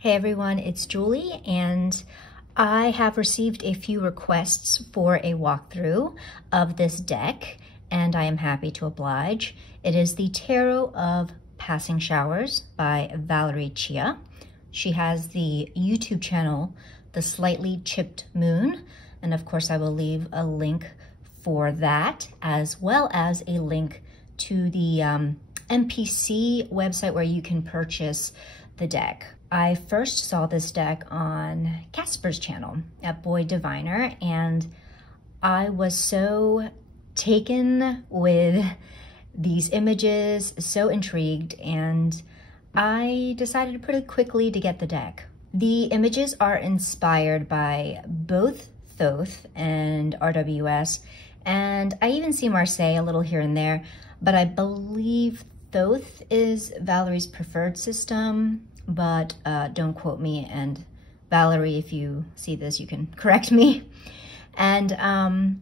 Hey everyone, it's Julie, and I have received a few requests for a walkthrough of this deck, and I am happy to oblige. It is the Tarot of Passing Showers by Valerie Chia. She has the YouTube channel, The Slightly Chipped Moon, and of course I will leave a link for that, as well as a link to the MPC website where you can purchase the deck. I first saw this deck on Casper's channel at Boy Diviner, and I was so taken with these images, so intrigued, and I decided pretty quickly to get the deck. The images are inspired by both Thoth and RWS, and I even see Marseille a little here and there, but I believe Thoth is Valerie's preferred system, but don't quote me, and Valerie, if you see this, you can correct me. And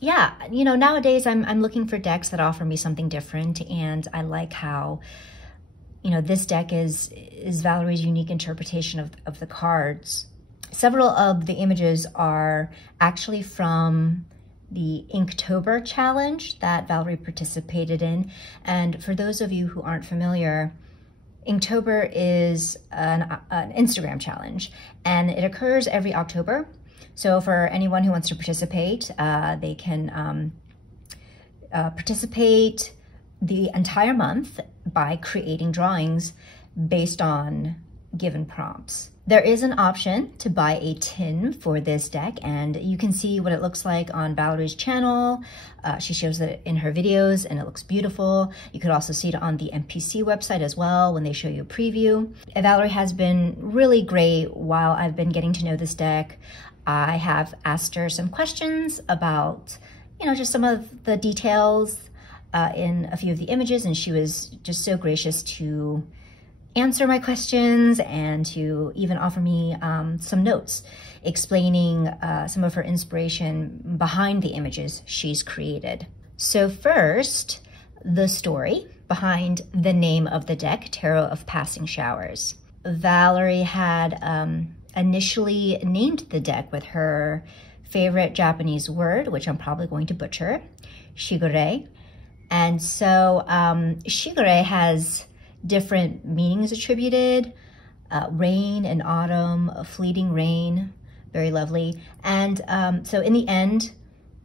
yeah, you know, nowadays I'm looking for decks that offer me something different, and I like how, you know, this deck is Valerie's unique interpretation of the cards. Several of the images are actually from the Inktober challenge that Valerie participated in. And for those of you who aren't familiar, Inktober is an Instagram challenge, and it occurs every October. So for anyone who wants to participate, they can participate the entire month by creating drawings based on given prompts. There is an option to buy a tin for this deck, and you can see what it looks like on Valerie's channel. She shows it in her videos, and it looks beautiful. You could also see it on the MPC website as well when they show you a preview. Valerie has been really great while I've been getting to know this deck. I have asked her some questions about, you know, just some of the details in a few of the images, and she was just so gracious to answer my questions and to even offer me some notes explaining some of her inspiration behind the images she's created. So first, the story behind the name of the deck, Tarot of Passing Showers. Valerie had initially named the deck with her favorite Japanese word, which I'm probably going to butcher, shigure. And so shigure has different meanings attributed, rain and autumn, fleeting rain, very lovely. And so in the end,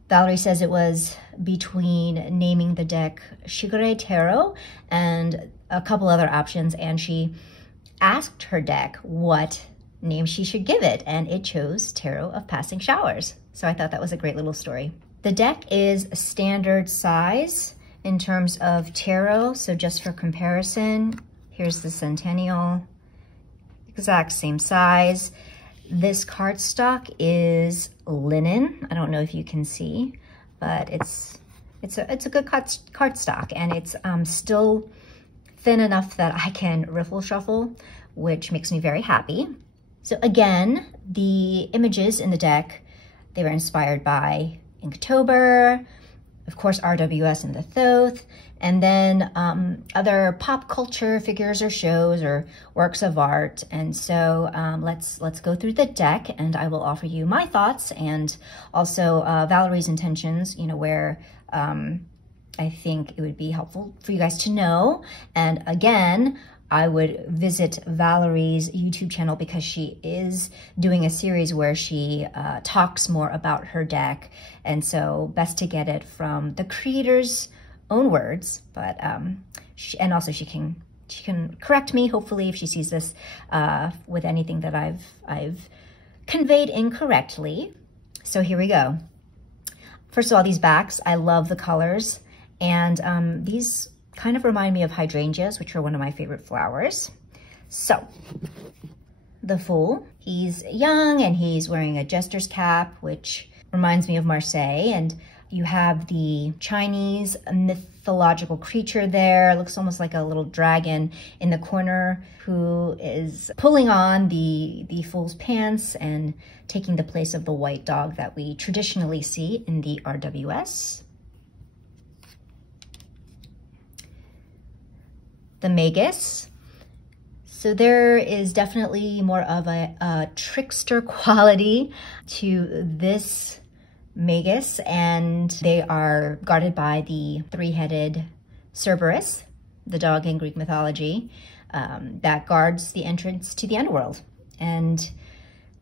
Valerie says it was between naming the deck Shigure Tarot and a couple other options, and she asked her deck what name she should give it, and it chose Tarot of Passing Showers. So I thought that was a great little story. The deck is standard size in terms of tarot, so just for comparison, here's the Centennial, exact same size. This cardstock is linen. I don't know if you can see, but it's a good cardstock, and it's still thin enough that I can riffle shuffle, which makes me very happy. So again, the images in the deck, they were inspired by Inktober, of course, RWS and the Thoth, and then other pop culture figures or shows or works of art. And so let's go through the deck, and I will offer you my thoughts and also Valerie's intentions, you know, where I think it would be helpful for you guys to know. And again, I would visit Valerie's YouTube channel because she is doing a series where she talks more about her deck. And so best to get it from the creator's own words, but and also she can correct me, hopefully, if she sees this with anything that I've conveyed incorrectly. So here we go. First of all, these backs, I love the colors, and these kind of remind me of hydrangeas, which are one of my favorite flowers. So, the Fool, he's young and he's wearing a jester's cap, which reminds me of Marseille. And you have the Chinese mythological creature there. It looks almost like a little dragon in the corner who is pulling on the Fool's pants and taking the place of the white dog that we traditionally see in the RWS. The Magus. So there is definitely more of a trickster quality to this Magus, and they are guarded by the three-headed Cerberus, the dog in Greek mythology, that guards the entrance to the underworld and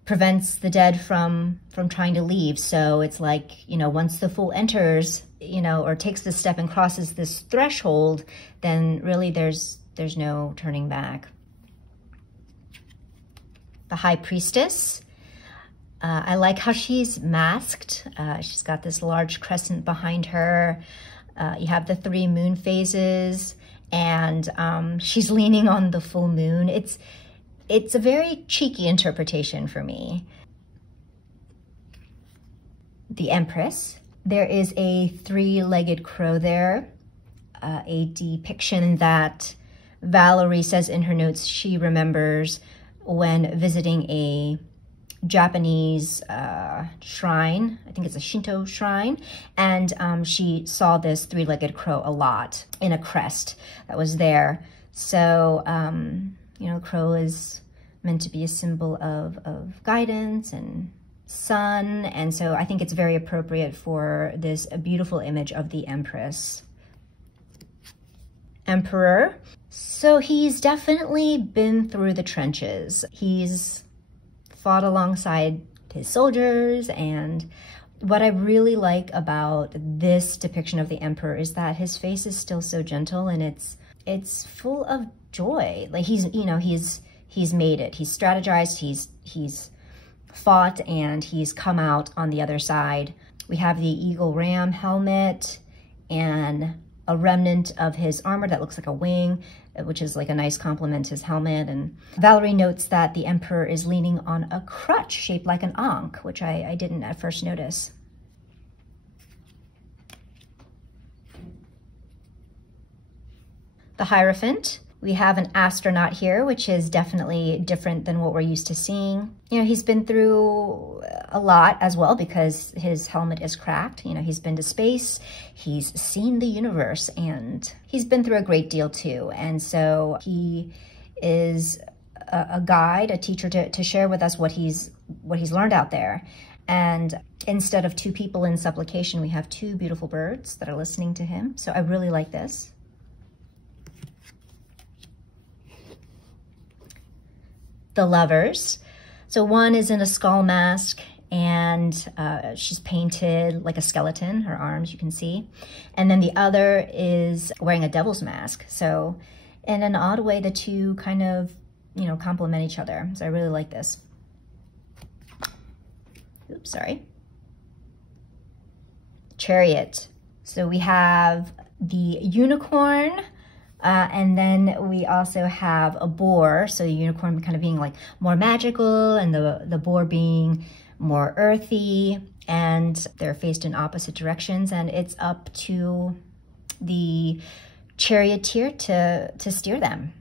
prevents the dead from trying to leave. So it's like, you know, once the fool enters, you know, or takes this step and crosses this threshold, then really there's no turning back. The High Priestess. I like how she's masked. She's got this large crescent behind her. You have the 3 moon phases, and she's leaning on the full moon. It's a very cheeky interpretation for me. The Empress. There is a 3-legged crow there, a depiction that Valerie says in her notes she remembers when visiting a Japanese shrine. I think it's a Shinto shrine, and she saw this 3-legged crow a lot in a crest that was there. So, you know, crow is meant to be a symbol of guidance and sun, and so I think it's very appropriate for this beautiful image of the Empress. Emperor. So he's definitely been through the trenches. He's fought alongside his soldiers, and what I really like about this depiction of the Emperor is that his face is still so gentle, and it's full of joy. Like he's made it. He's strategized, he's fought, and he's come out on the other side. We have the eagle ram helmet and a remnant of his armor that looks like a wing, which is like a nice compliment to his helmet. And Valerie notes that the Emperor is leaning on a crutch shaped like an ankh, which I didn't at first notice. The Hierophant. We have an astronaut here, which is definitely different than what we're used to seeing. You know, he's been through a lot as well because his helmet is cracked. You know, he's been to space, he's seen the universe, and he's been through a great deal too. And so he is a guide, a teacher to share with us what he's learned out there. And instead of 2 people in supplication, we have 2 beautiful birds that are listening to him. So I really like this. The Lovers. So one is in a skull mask, and she's painted like a skeleton, her arms you can see. And then the other is wearing a devil's mask. So in an odd way, the 2 kind of, you know, complement each other. So I really like this. Oops, sorry. Chariot. So we have the unicorn, and then we also have a boar. So the unicorn kind of being like more magical, and the boar being more earthy, and they're faced in opposite directions, and it's up to the charioteer to steer them.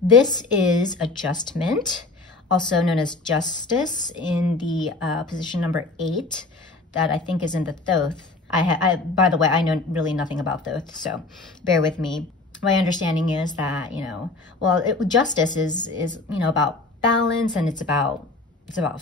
This is Adjustment, also known as Justice, in the position number 8, that I think is in the Thoth. By the way, I know really nothing about Thoth, so bear with me. My understanding is that, you know, well, justice is you know, about balance, and it's about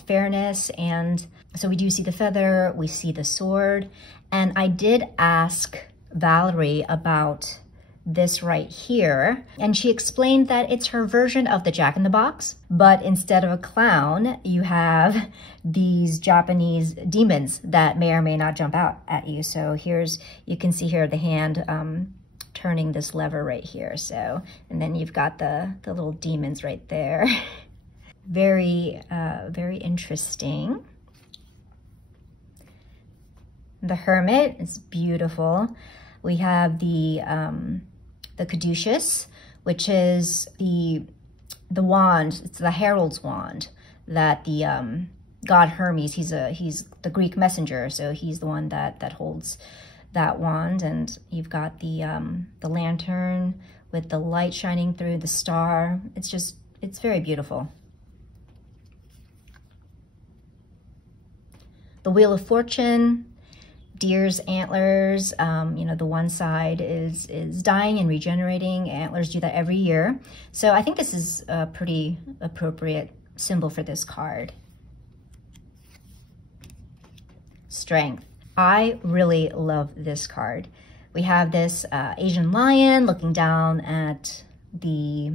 fairness. And so we do see the feather, we see the sword, and I did ask Valerie about this right here, and she explained that it's her version of the Jack-in-the-Box, but instead of a clown, you have these Japanese demons that may or may not jump out at you. So you can see here the hand turning this lever right here. So, and then you've got the little demons right there. Very interesting. The Hermit is beautiful. We have the caduceus, which is the wand. It's the herald's wand that the god Hermes. He's the Greek messenger, so he's the one that holds that wand. And you've got the lantern with the light shining through the star. It's very beautiful. The Wheel of Fortune. deer's antlers. You know, the one side is dying and regenerating. Antlers do that every year. So I think this is a pretty appropriate symbol for this card. Strength. I really love this card. We have this Asian lion looking down at the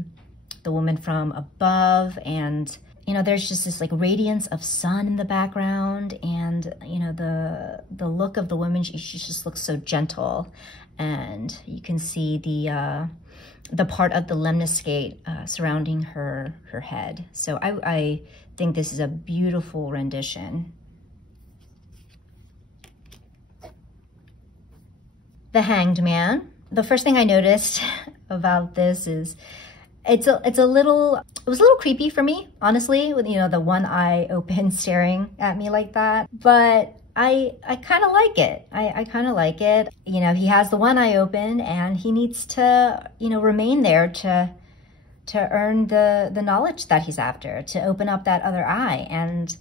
woman from above, and you know, there's just this like radiance of sun in the background, and you know, the look of the woman, she just looks so gentle, and you can see the part of the lemniscate surrounding her head. So I think this is a beautiful rendition. The Hanged Man. The first thing I noticed about this is it was a little creepy for me, honestly, with, you know, the one eye open staring at me like that. But I kind of like it. I kind of like it. You know, he has the one eye open and he needs to, you know, remain there to earn the knowledge that he's after, to open up that other eye. And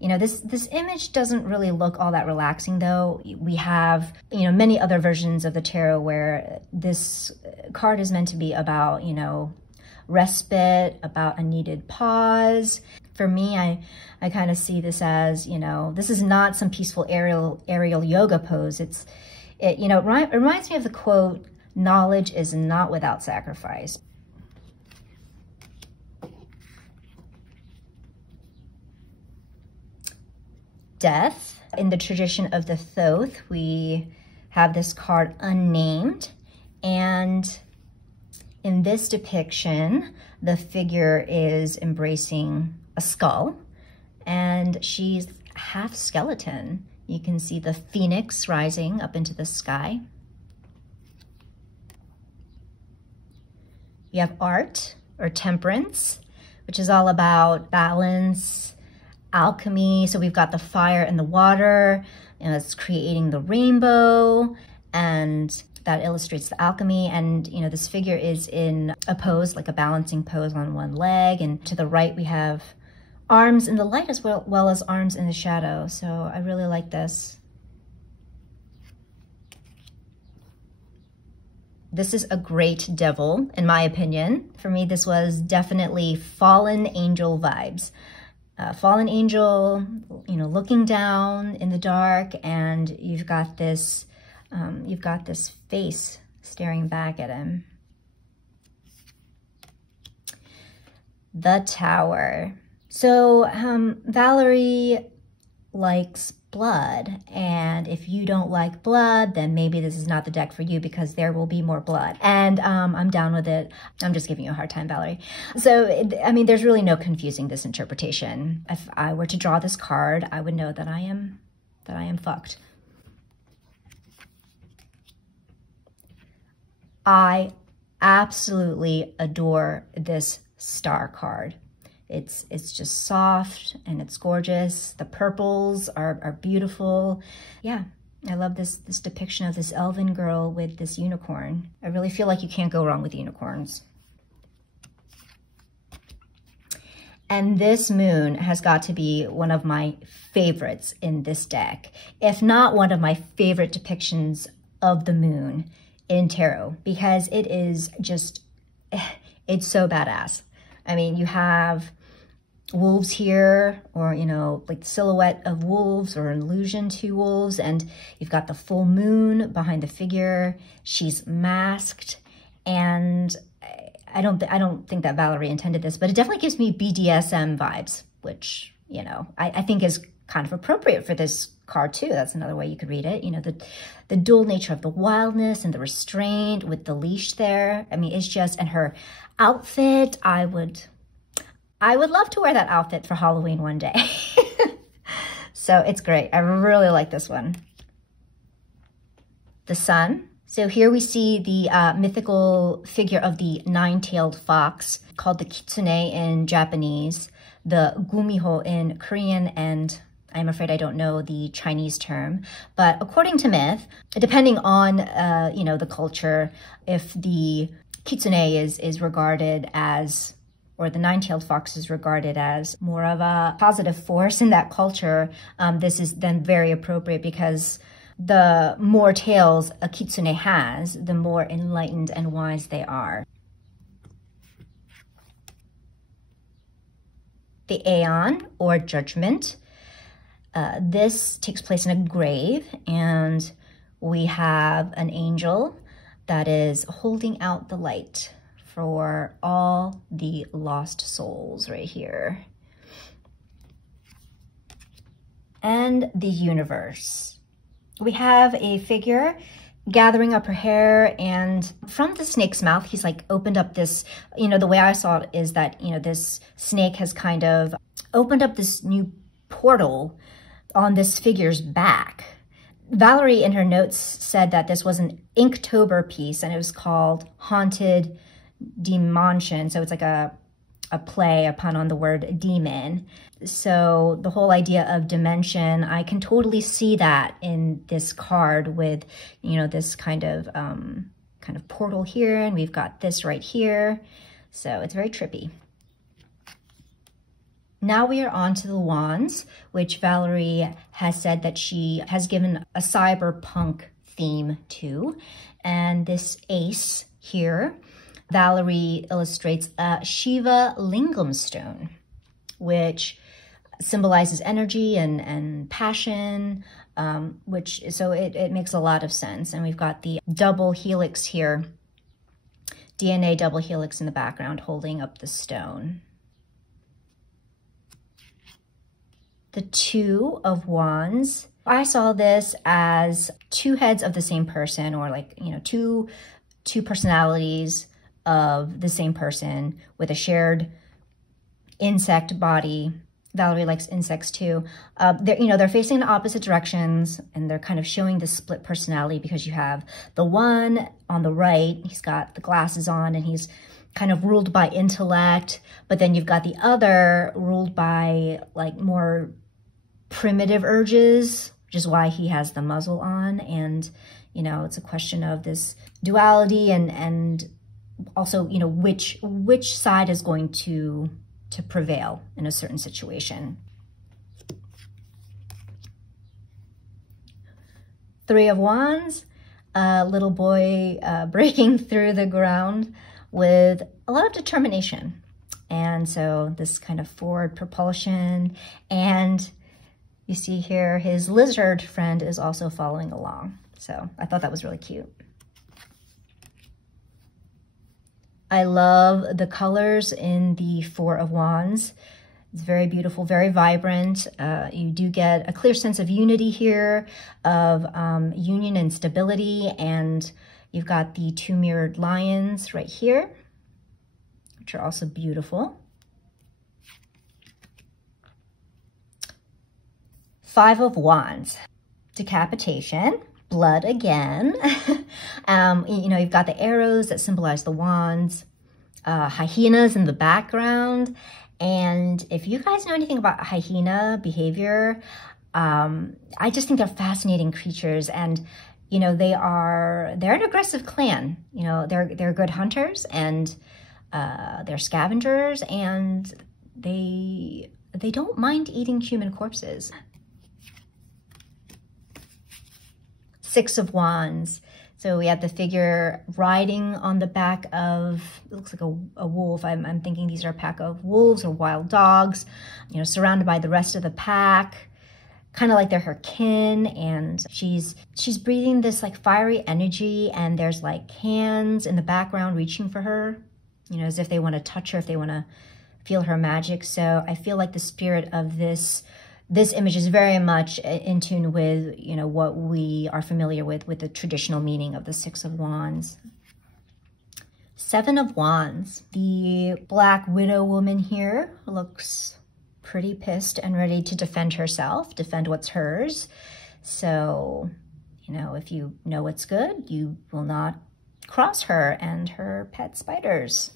you know, this image doesn't really look all that relaxing, though. We have, you know, many other versions of the tarot where this card is meant to be about, you know, respite, about a needed pause. For me, I kind of see this as, you know, this is not some peaceful aerial yoga pose. It reminds me of the quote, "Knowledge is not without sacrifice." Death. In the tradition of the Thoth, we have this card unnamed, and in this depiction, the figure is embracing a skull, and she's half skeleton. You can see the phoenix rising up into the sky. You have art, or temperance, which is all about balance, alchemy. So we've got the fire and the water, and it's creating the rainbow, and that illustrates the alchemy. And you know, this figure is in a pose, like a balancing pose on one leg, and to the right we have arms in the light as well as arms in the shadow. So I really like this. This is a great devil, in my opinion. For me, this was definitely fallen angel vibes. Fallen angel, you know, looking down in the dark, and you've got this face staring back at him. The Tower. So Valerie likes blood, and if you don't like blood, then maybe this is not the deck for you, because there will be more blood, and I'm down with it. I'm just giving you a hard time, Valerie. So I mean, there's really no confusing this interpretation. If I were to draw this card, I would know that I am fucked. I absolutely adore this Star card. It's just soft and it's gorgeous. The purples are beautiful. Yeah, I love this depiction of this elven girl with this unicorn. I really feel like you can't go wrong with unicorns. And this moon has got to be one of my favorites in this deck, if not one of my favorite depictions of the moon in tarot, because it is just, it's so badass. I mean, you have wolves here, or, you know, like the silhouette of wolves or an allusion to wolves, and you've got the full moon behind the figure. She's masked, and I don't think that Valerie intended this, but it definitely gives me BDSM vibes, which, you know, I think is kind of appropriate for this card too. That's another way you could read it. You know, the dual nature of the wildness and the restraint with the leash there. I mean, it's just, and her outfit, I would love to wear that outfit for Halloween one day. So it's great. I really like this one. The Sun. So here we see the mythical figure of the nine-tailed fox, called the kitsune in Japanese, the gumiho in Korean, and I'm afraid I don't know the Chinese term. But according to myth, depending on you know, the culture, if the kitsune is regarded as, or the nine-tailed fox is regarded as more of a positive force in that culture, this is then very appropriate, because the more tails a kitsune has, the more enlightened and wise they are. The Aeon, or Judgment. This takes place in a grave, and we have an angel that is holding out the light for all the lost souls right here. And the Universe. We have a figure gathering up her hair, and from the snake's mouth, he's like opened up this, the way I saw it is that, this snake has kind of opened up this new portal on this figure's back. Valerie in her notes said that this was an Inktober piece, and it was called Haunted Dimension. So it's like a play, a pun on the word demon. So the whole idea of dimension, I can totally see that in this card with, this kind of portal here, and we've got this right here. So it's very trippy. Now we are on to the wands, which Valerie has said that she has given a cyberpunk theme to. And this ace here, Valerie illustrates a Shiva Lingam stone, which symbolizes energy and passion, so it makes a lot of sense. And we've got the double helix here, DNA double helix in the background holding up the stone. The Two of Wands. I saw this as two heads of the same person, or two personalities of the same person with a shared insect body. Valerie likes insects too. They're facing in opposite directions, and they're kind of showing the split personality, because you have the one on the right, he's got the glasses on and he's kind of ruled by intellect, but then you've got the other ruled by more primitive urges, which is why he has the muzzle on. And, it's a question of this duality and also, which side is going to prevail in a certain situation. Three of Wands, a little boy breaking through the ground with a lot of determination. And so this kind of forward propulsion, and you see here his lizard friend is also following along. So I thought that was really cute. I love the colors in the Four of Wands. It's very beautiful, very vibrant. You do get a clear sense of unity here, of union and stability. And you've got the two mirrored lions right here, which are also beautiful. Five of Wands, decapitation. Blood again. You've got the arrows that symbolize the wands, hyenas in the background. And if you guys know anything about hyena behavior, I just think they're fascinating creatures. And, they're an aggressive clan. They're good hunters, and they're scavengers, and they don't mind eating human corpses. Six of Wands. So we have the figure riding on the back of, it looks like a wolf. I'm thinking these are a pack of wolves or wild dogs, surrounded by the rest of the pack, kind of like they're her kin. And she's breathing this fiery energy, and there's hands in the background reaching for her, as if they want to touch her, if they want to feel her magic. So I feel like the spirit of this image is very much in tune with, what we are familiar with the traditional meaning of the Six of Wands. Seven of Wands. The Black Widow woman here looks pretty pissed and ready to defend herself, defend what's hers. So, if you know what's good, you will not cross her and her pet spiders.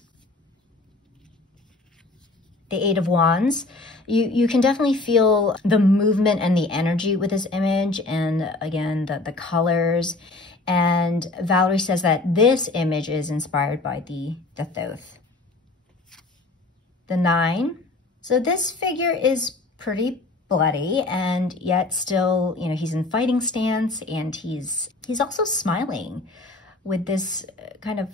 The Eight of Wands. You can definitely feel the movement and the energy with this image, and again, the colors. And Valerie says that this image is inspired by the Thoth. The Nine. So this figure is pretty bloody, and yet still, you know, he's in fighting stance, and he's also smiling with this kind of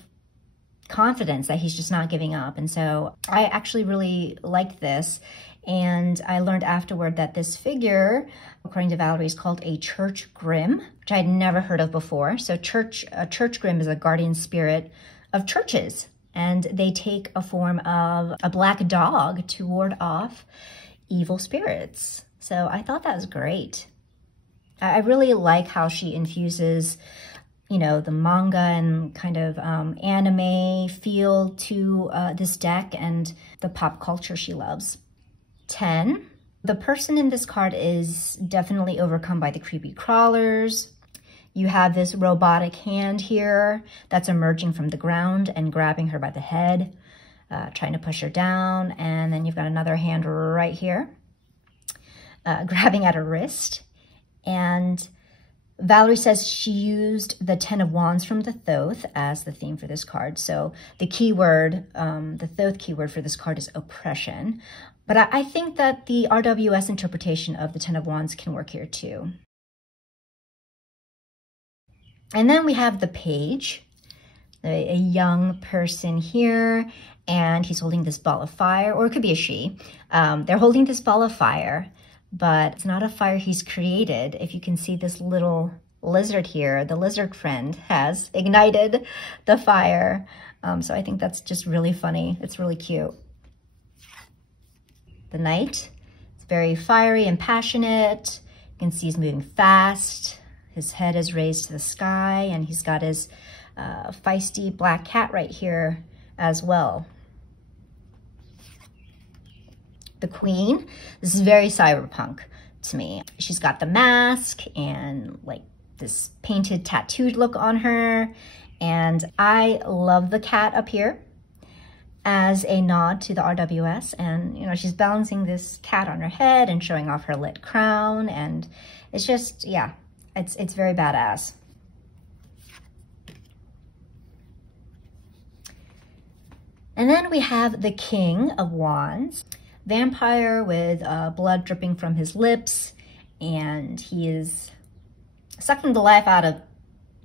confidence that he's just not giving up. And so I actually really liked this. And I learned afterward that this figure, according to Valerie, is called a church grim, which I had never heard of before. So a church grim is a guardian spirit of churches, and they take a form of a black dog to ward off evil spirits. So I thought that was great. I really like how she infuses, you know, the manga and kind of anime feel to this deck and the pop culture she loves. 10. The person in this card is definitely overcome by the creepy crawlers. You have this robotic hand here that's emerging from the ground and grabbing her by the head, trying to push her down. And then you've got another hand right here, grabbing at her wrist. And Valerie says she used the Ten of Wands from the Thoth as the theme for this card. So the keyword, the Thoth keyword for this card is oppression. But I think that the RWS interpretation of the Ten of Wands can work here too. And then we have the Page, a young person here, and he's holding this ball of fire, or it could be a she. They're holding this ball of fire, but it's not a fire he's created. If you can see this little lizard here, the lizard friend has ignited the fire. So I think that's just really funny. It's really cute. The Knight, it's very fiery and passionate. You can see he's moving fast. His head is raised to the sky, and he's got his feisty black cat right here as well. The Queen, this is very cyberpunk to me. She's got the mask and like this painted tattooed look on her. And I love the cat up here as a nod to the RWS. And, you know, she's balancing this cat on her head and showing off her lit crown. And it's just, yeah, it's very badass. And then we have the King of Wands. Vampire with blood dripping from his lips, and he is sucking the life out of,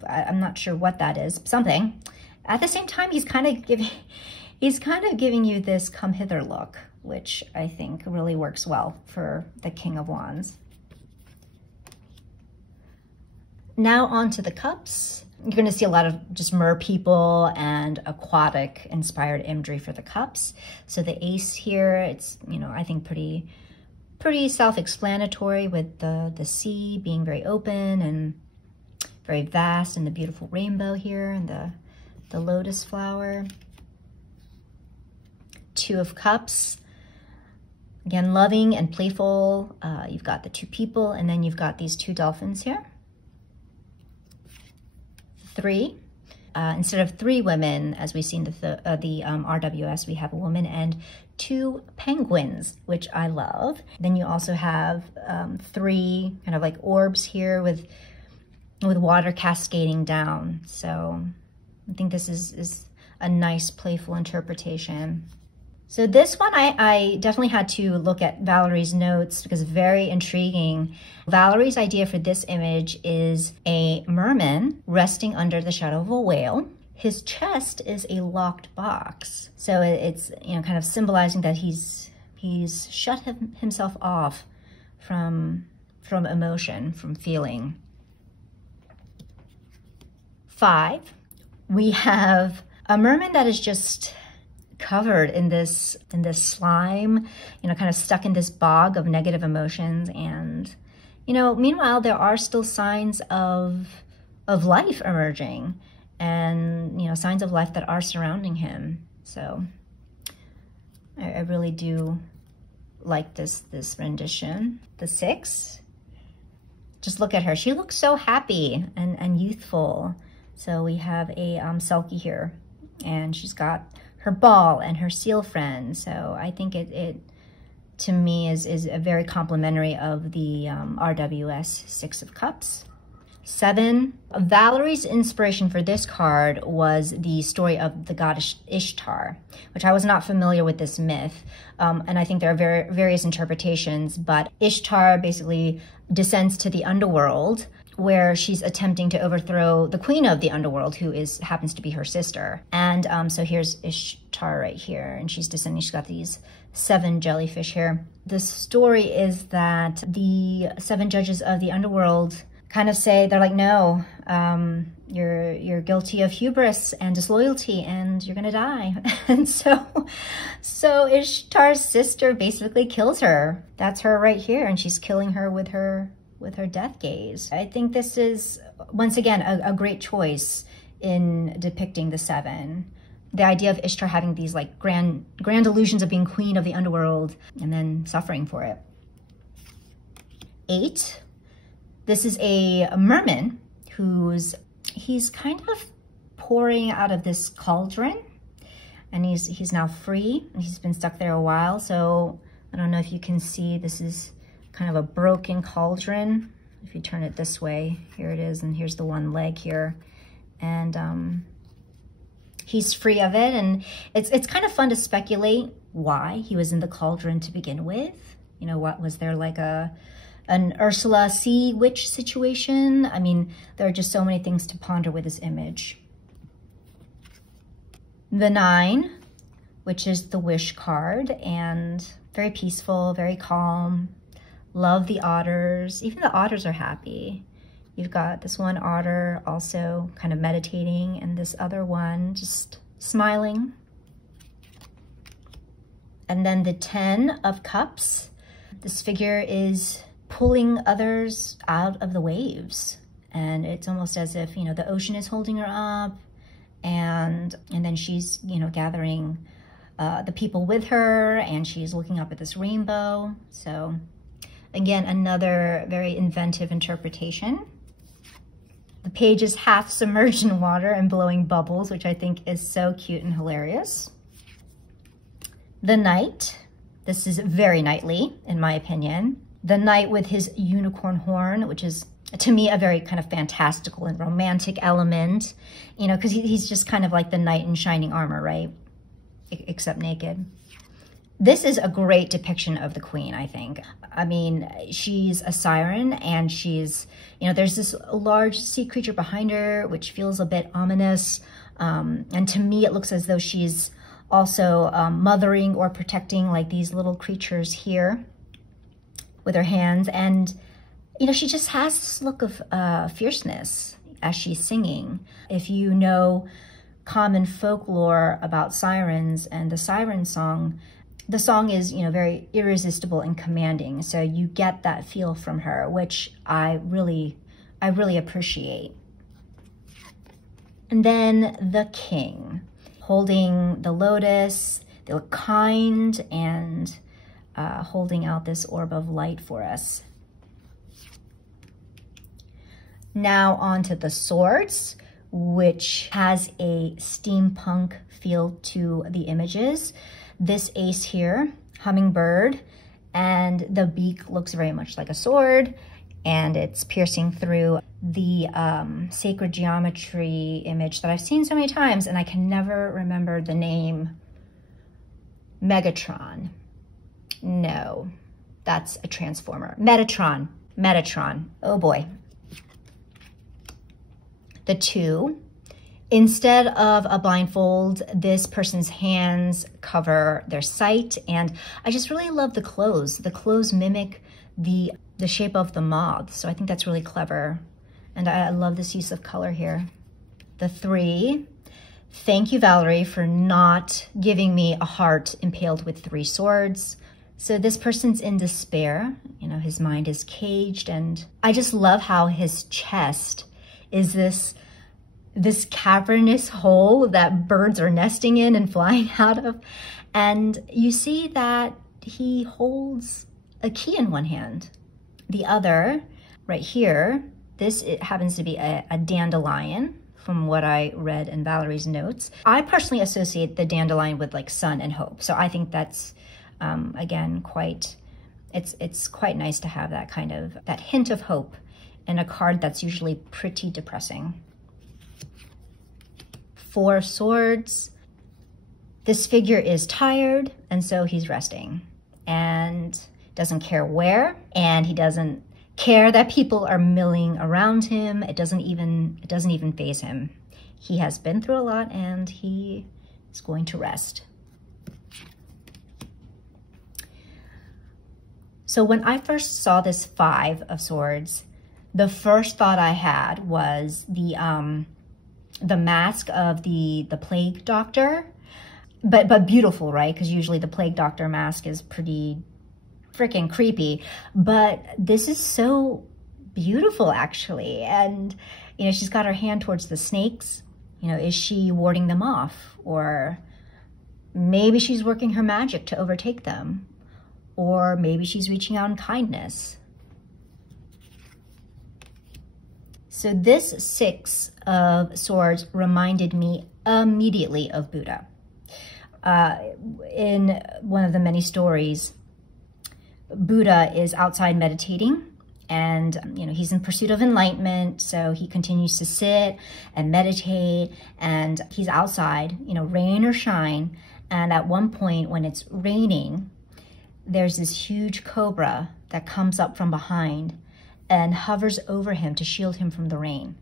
I'm not sure what that is, something. At the same time, he's kind of giving you this come hither look, which I think really works well for the King of Wands. Now on to the cups. You're going to see a lot of just mer people and aquatic inspired imagery for the cups. So the ace here, it's, you know, I think pretty self-explanatory with the sea being very open and very vast, and the beautiful rainbow here and the lotus flower. Two of Cups, again, loving and playful. You've got the two people, and then you've got these two dolphins here. 3. Instead of 3 women, as we see in the RWS, we have a woman and 2 penguins, which I love. Then you also have 3 kind of like orbs here with water cascading down. So I think this is a nice, playful interpretation. So this one, I definitely had to look at Valerie's notes because it's very intriguing. Valerie's idea for this image is a merman resting under the shadow of a whale. His chest is a locked box. So it's, you know, kind of symbolizing that he's shut himself off from emotion, from feeling. 5, we have a merman that is just covered in this slime, you know, kind of stuck in this bog of negative emotions. And, you know, meanwhile, there are still signs of life emerging, and, you know, signs of life that are surrounding him. So I really do like this rendition. The 6, just look at her. She looks so happy and youthful. So we have a Selkie here, and she's got her ball and her seal friend. So I think it to me is a very complimentary of the RWS 6 of Cups. 7. Valerie's inspiration for this card was the story of the goddess Ishtar, which I was not familiar with this myth. And I think there are various interpretations, but Ishtar basically descends to the underworld where she's attempting to overthrow the queen of the underworld, who happens to be her sister. And so here's Ishtar right here, and she's descending. She's got these 7 jellyfish here. The story is that the 7 judges of the underworld kind of say, they're like, no, you're guilty of hubris and disloyalty, and you're gonna die. And so Ishtar's sister basically kills her. That's her right here, and she's killing her with her death gaze. I think this is, once again, a great choice in depicting the 7. The idea of Ishtar having these like grand illusions of being queen of the underworld and then suffering for it. 8. This is a merman he's kind of pouring out of this cauldron, and he's now free. He's been stuck there a while, so I don't know if you can see, this is kind of a broken cauldron. If you turn it this way, here it is, and here's the one leg here. And he's free of it, and it's kind of fun to speculate why he was in the cauldron to begin with. You know, what was there, like an Ursula sea witch situation? I mean, there are just so many things to ponder with this image. The 9, which is the wish card, and very peaceful, very calm. Love the otters. Even the otters are happy. You've got this one otter also kind of meditating, and this other one just smiling. And then the 10 of Cups. This figure is pulling others out of the waves, and it's almost as if, you know, the ocean is holding her up, and then she's, you know, gathering the people with her, and she's looking up at this rainbow. So again, another very inventive interpretation. The page is half submerged in water and blowing bubbles, which I think is so cute and hilarious. The Knight. This is very knightly, in my opinion. The knight with his unicorn horn, which is, to me, a very kind of fantastical and romantic element, you know, because he's just kind of like the knight in shining armor, right? Except naked. This is a great depiction of the queen, I think. I mean, she's a siren, and she's, you know, there's this large sea creature behind her, which feels a bit ominous. And to me, it looks as though she's also mothering or protecting like these little creatures here with her hands. And, you know, she just has this look of fierceness as she's singing. If you know common folklore about sirens and the siren song, the song is, you know, very irresistible and commanding. So you get that feel from her, which I really appreciate. And then the King, holding the lotus. They look kind, and holding out this orb of light for us. Now onto the swords, which has a steampunk feel to the images. This ace here, hummingbird, and the beak looks very much like a sword, and it's piercing through the sacred geometry image that I've seen so many times, and I can never remember the name. Megatron. No, that's a transformer. Metatron. Metatron. Oh boy. The 2. Instead of a blindfold, this person's hands cover their sight, and I just really love the clothes. The clothes mimic the shape of the moth, so I think that's really clever, and I love this use of color here. The 3. Thank you, Valerie, for not giving me a heart impaled with 3 swords. So this person's in despair, you know, his mind is caged, and I just love how his chest is this cavernous hole that birds are nesting in and flying out of. And you see that he holds a key in one hand. The other, right here, it happens to be a dandelion, from what I read in Valerie's notes. I personally associate the dandelion with like sun and hope. So I think that's, again, it's quite nice to have that kind of, that hint of hope in a card that's usually pretty depressing. 4 of Swords. This figure is tired, and so he's resting and doesn't care where, and he doesn't care that people are milling around him. It doesn't even faze him. He has been through a lot, and he is going to rest. So when I first saw this 5 of Swords, the first thought I had was the mask of the plague doctor, but beautiful, right? Because usually the plague doctor mask is pretty freaking creepy, but this is so beautiful actually. And you know, she's got her hand towards the snakes. You know, is she warding them off? Or maybe she's working her magic to overtake them. Or maybe she's reaching out in kindness. So this 6 of Swords reminded me immediately of Buddha. In one of the many stories, Buddha is outside meditating, and you know, he's in pursuit of enlightenment, so he continues to sit and meditate, and he's outside, you know, rain or shine. And at one point when it's raining, there's this huge cobra that comes up from behind and hovers over him to shield him from the rain.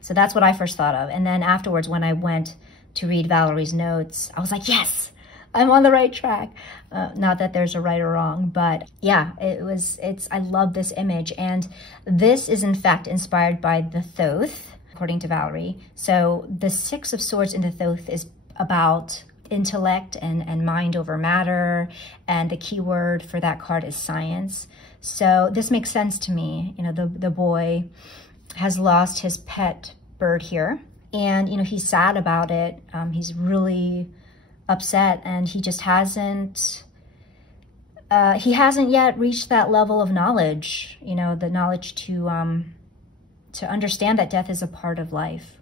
So that's what I first thought of. And then afterwards, when I went to read Valerie's notes, I was like, yes, I'm on the right track. Not that there's a right or wrong, but yeah, I love this image. And this is in fact inspired by the Thoth, according to Valerie. So the 6 of Swords in the Thoth is about intellect and mind over matter, and the key word for that card is science. So this makes sense to me. You know, the boy has lost his pet bird here, and you know, he's sad about it. He's really upset, and he just hasn't yet reached that level of knowledge, you know, the knowledge to understand that death is a part of life.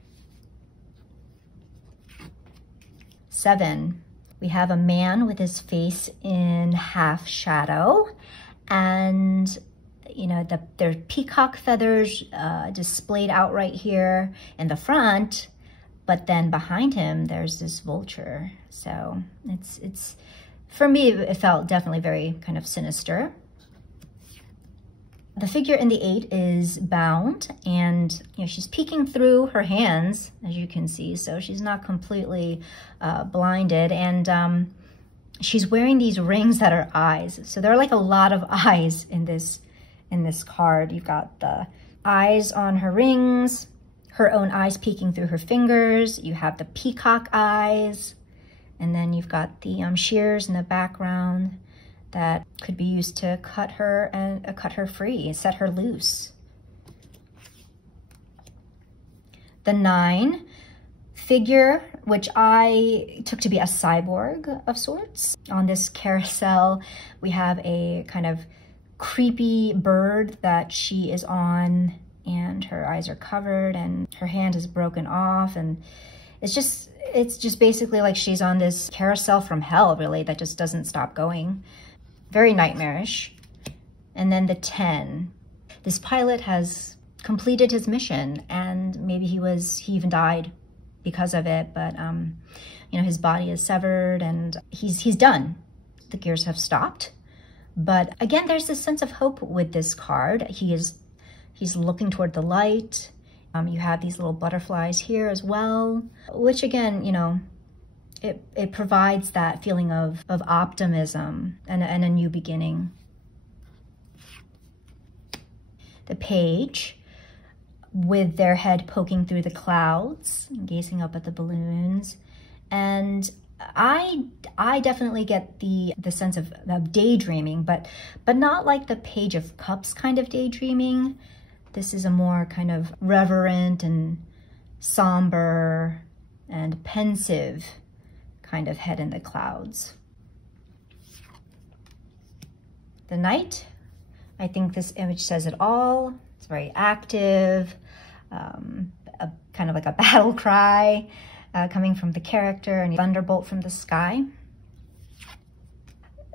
7, we have a man with his face in half shadow, and you know, there are peacock feathers displayed out right here in the front, but then behind him there's this vulture. So it's for me, it felt definitely very kind of sinister. The figure in the 8 is bound, and you know, she's peeking through her hands, as you can see, so she's not completely blinded, and she's wearing these rings that are eyes. So there are like a lot of eyes in this card. You've got the eyes on her rings, her own eyes peeking through her fingers. You have the peacock eyes, and then you've got the shears in the background that could be used to cut her free, set her loose. The 9 figure, which I took to be a cyborg of sorts. On this carousel, we have a kind of creepy bird that she is on, and her eyes are covered, and her hand is broken off, and it's just basically like she's on this carousel from hell, really, that just doesn't stop going. Very nightmarish. And then the 10. This pilot has completed his mission, and maybe he even died because of it, but you know, his body is severed and he's done. The gears have stopped. But again, there's this sense of hope with this card. He's looking toward the light. You have these little butterflies here as well, which again, you know, it provides that feeling of optimism and a new beginning. The Page, with their head poking through the clouds, gazing up at the balloons. And I definitely get the sense of daydreaming, but not like the Page of Cups kind of daydreaming. This is a more kind of reverent and somber and pensive kind of head in the clouds. The Knight, I think this image says it all. It's very active, kind of like a battle cry coming from the character, and a thunderbolt from the sky.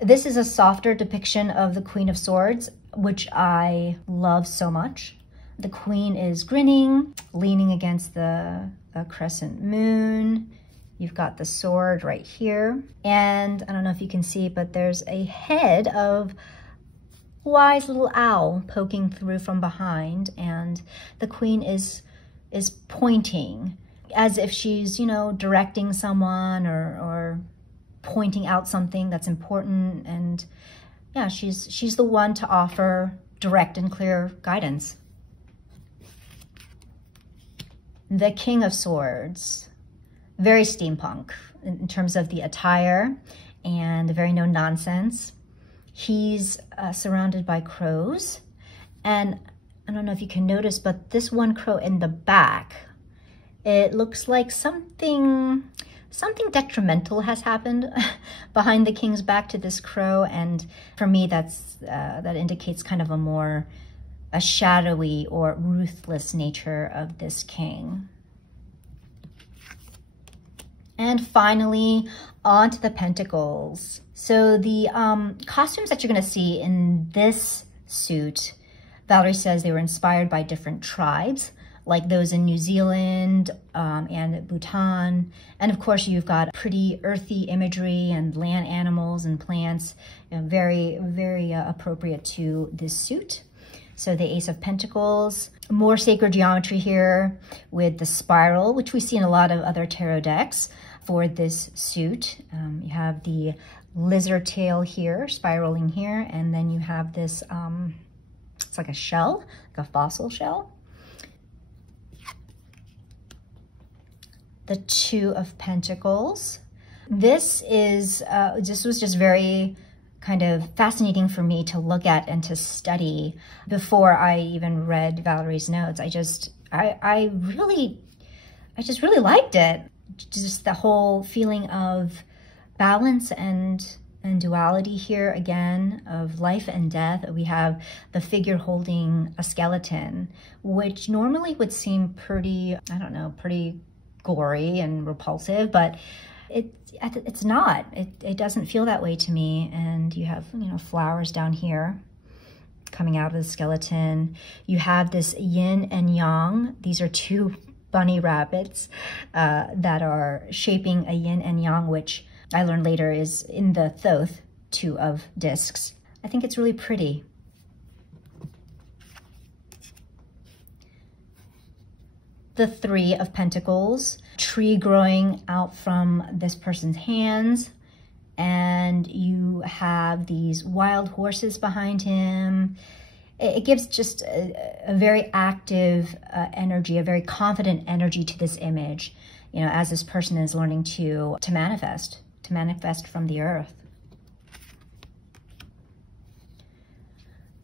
This is a softer depiction of the Queen of Swords, which I love so much. The queen is grinning, leaning against the crescent moon. You've got the sword right here. And I don't know if you can see, but there's a head of wise little owl poking through from behind. And the queen is pointing as if she's, you know, directing someone or pointing out something that's important. And yeah, she's the one to offer direct and clear guidance. The King of Swords, very steampunk in terms of the attire and very no nonsense. He's surrounded by crows, and I don't know if you can notice, but this one crow in the back, it looks like something detrimental has happened behind the king's back to this crow, and for me that indicates kind of a shadowy or ruthless nature of this king. And finally, on to the pentacles. So the costumes that you're gonna see in this suit, Valerie says they were inspired by different tribes, like those in New Zealand and Bhutan. And of course, you've got pretty earthy imagery and land animals and plants, you know, very, very appropriate to this suit. So the Ace of Pentacles, more sacred geometry here with the spiral, which we see in a lot of other tarot decks for this suit. You have the lizard tail here, spiraling here, and then you have this, it's like a shell, like a fossil shell. The Two of Pentacles. This was just very kind of fascinating for me to look at and to study before I even read Valerie's notes. I just really liked it. Just the whole feeling of balance and duality here again, of life and death. We have the figure holding a skeleton, which normally would seem pretty, I don't know, pretty gory and repulsive, but it's not. It doesn't feel that way to me. And you have, you know, flowers down here coming out of the skeleton. You have this yin and yang. These are two bunny rabbits that are shaping a yin and yang, which I learned later is in the Thoth, Two of Discs. I think it's really pretty. The Three of Pentacles, tree growing out from this person's hands, and you have these wild horses behind him. It gives just a very active energy, a very confident energy to this image, you know, as this person is learning to manifest from the earth.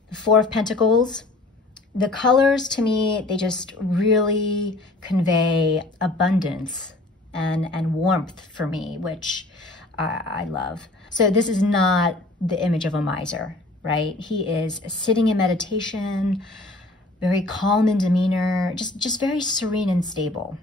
The Four of Pentacles. The colors, to me, they just really convey abundance and warmth for me, which I love. So this is not the image of a miser, right? He is sitting in meditation, very calm in demeanor, just very serene and stable.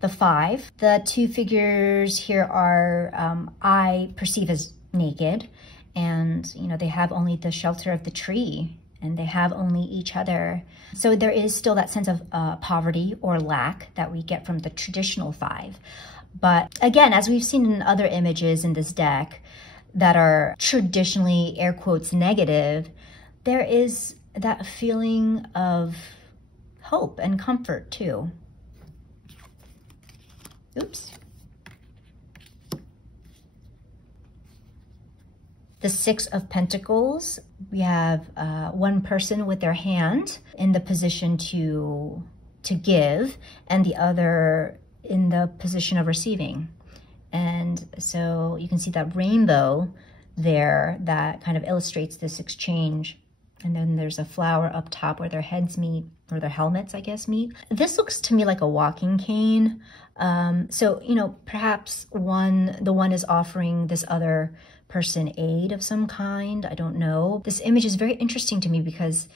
The Five. The two figures here are, I perceive as naked. And, you know, they have only the shelter of the tree, and they have only each other. So there is still that sense of poverty or lack that we get from the traditional Five. But again, as we've seen in other images in this deck that are traditionally, air quotes, negative, there is that feeling of hope and comfort too. Oops. The Six of Pentacles, we have one person with their hand in the position to give, and the other in the position of receiving. And so you can see that rainbow there that kind of illustrates this exchange. And then there's a flower up top where their heads meet, or their helmets, I guess, meet. This looks to me like a walking cane. So, you know, perhaps the one is offering this other person aid of some kind. I don't know. This image is very interesting to me because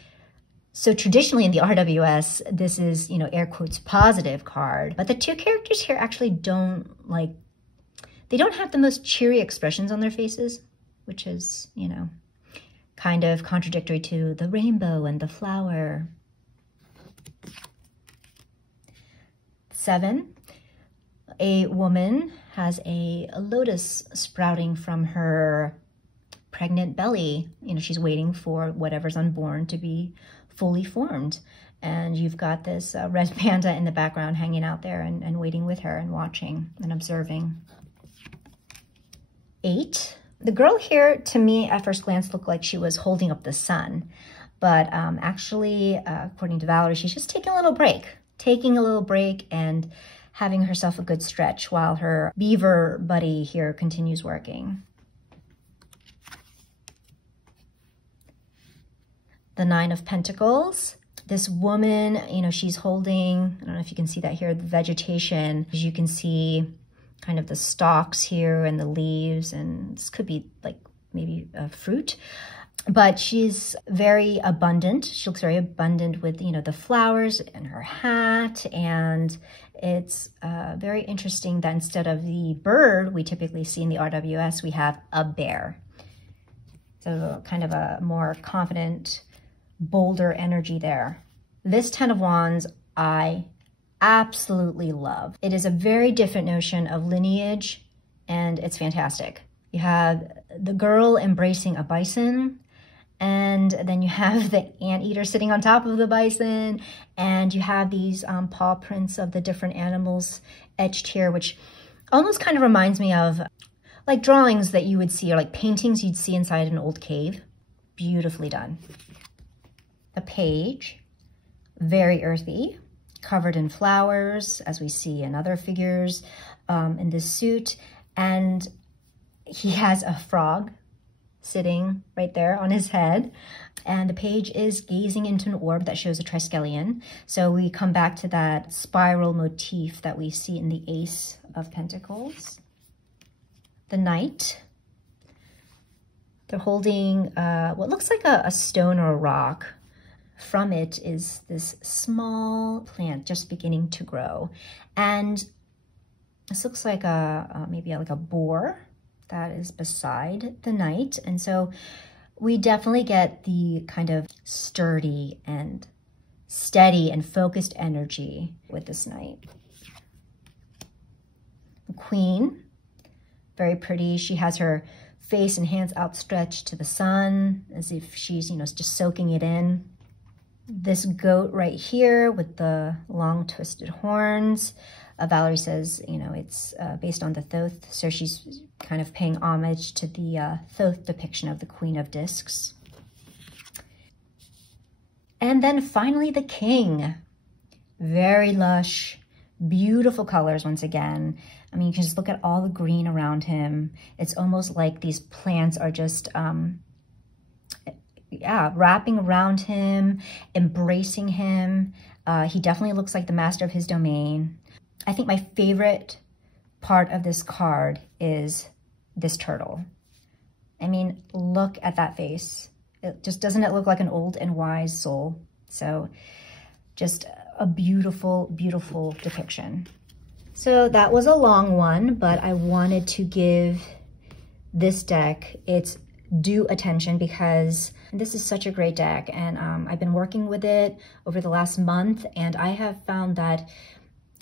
so traditionally in the RWS, this is, you know, air quotes, positive card. But the two characters here actually they don't have the most cheery expressions on their faces, which is, you know, kind of contradictory to the rainbow and the flower. 7, a woman has a lotus sprouting from her pregnant belly. You know, she's waiting for whatever's unborn to be fully formed. And you've got this red panda in the background hanging out there and waiting with her and watching and observing. 8, the girl here, to me, at first glance, looked like she was holding up the sun. But actually, according to Valerie, she's just taking a little break and having herself a good stretch while her beaver buddy here continues working. The 9 of Pentacles. This woman, you know, she's holding, I don't know if you can see that here, the vegetation. As you can see, kind of the stalks here and the leaves, and this could be like maybe a fruit. But she's very abundant. She looks very abundant with, you know, the flowers and her hat. And it's very interesting that instead of the bird we typically see in the RWS, we have a bear. So kind of a more confident, bolder energy there. This 10 of Wands, I absolutely love. It is a very different notion of lineage, and it's fantastic. You have the girl embracing a bison, and then you have the anteater sitting on top of the bison, and you have these paw prints of the different animals etched here, which almost kind of reminds me of like drawings that you would see, or like paintings you'd see inside an old cave. Beautifully done. A Page, very earthy, covered in flowers, as we see in other figures in this suit. And he has a frog sitting right there on his head. And the page is gazing into an orb that shows a triskelion. So we come back to that spiral motif that we see in the Ace of Pentacles. The Knight. They're holding what looks like a stone or a rock. From it is this small plant just beginning to grow. And this looks like maybe like a boar that is beside the Knight. And so we definitely get the kind of sturdy and steady and focused energy with this Knight. The Queen, very pretty. She has her face and hands outstretched to the sun as if she's, you know, just soaking it in. This goat right here with the long twisted horns, Valerie says, you know, it's based on the Thoth, so she's kind of paying homage to the Thoth depiction of the Queen of Discs. And then finally the King. Very lush, beautiful colors once again. I mean, you can just look at all the green around him. It's almost like these plants are just wrapping around him, embracing him. He definitely looks like the master of his domain. I think my favorite part of this card is this turtle. I mean, look at that face. Doesn't it look like an old and wise soul? So just a beautiful, beautiful depiction. So that was a long one, but I wanted to give this deck its due attention because this is such a great deck, and I've been working with it over the last month, and I have found that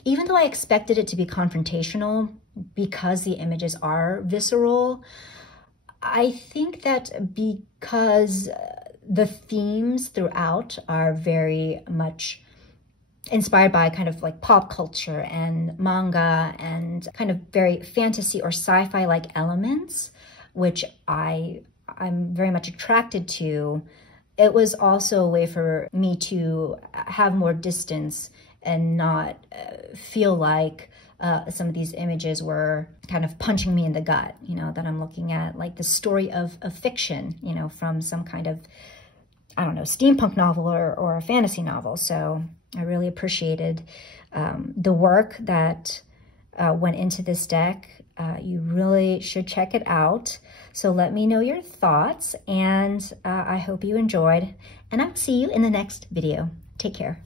even though I expected it to be confrontational because the images are visceral, I think that because the themes throughout are very much inspired by kind of like pop culture and manga and kind of very fantasy or sci-fi like elements, which I'm very much attracted to, it was also a way for me to have more distance and not feel like some of these images were kind of punching me in the gut, you know, that I'm looking at like the story of fiction, you know, from some kind of, I don't know, steampunk novel or a fantasy novel. So I really appreciated the work that went into this deck. You really should check it out. So let me know your thoughts, and I hope you enjoyed, and I'll see you in the next video. Take care.